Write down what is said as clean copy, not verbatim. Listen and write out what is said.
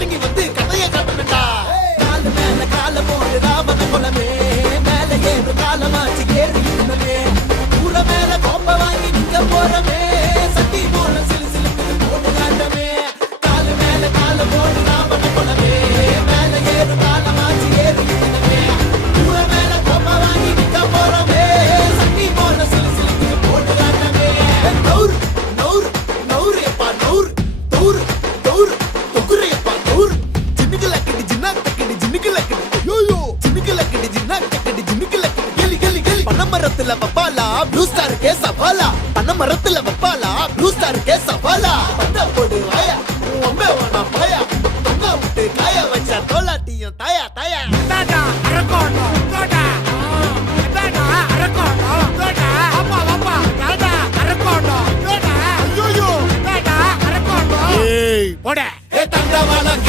இறங்கி வந்து கதைய காட்டணும்டா. காலு மேல கால போடு ராவண குலமே, மேல ஏறு காலமாச்சு ஏறி குலமே, ஊர மேல கோப்ப வாங்கி நிக்க போறமே, சட்டி போல சிலு சிலுக்குது போட்டு காட்டமே. காலு மேல கால போடு ராவண குலமே, மேல ஏறு காலமாச்சு ஏறி குலமே, ஊர மேல கோப்ப வாங்கி நிக்க போறமே, சட்டி போல சிலு சிலுக்குது போட்டு காட்டமே. நௌர் நௌர் நௌர் எப்பா நௌர் தௌர் தௌர் தொகுரையப்பா நௌர் ஜின்னுக்கு லக்கடி ஜின்னா தக்கடி ஜின்னுக்கு லக்கடி யோயோ ஜின்னுக்கு லக்கடி ஜின்னா தக்கடி ஜின்னுக்கு லக்கடி கெலி கெலி கெலி பனமரத்துல வப்பாலா ப்ளூ ஸ்டார் கே சவாலா பனமரத்துல வப்பாலா ப்ளூ ஸ்டார் கே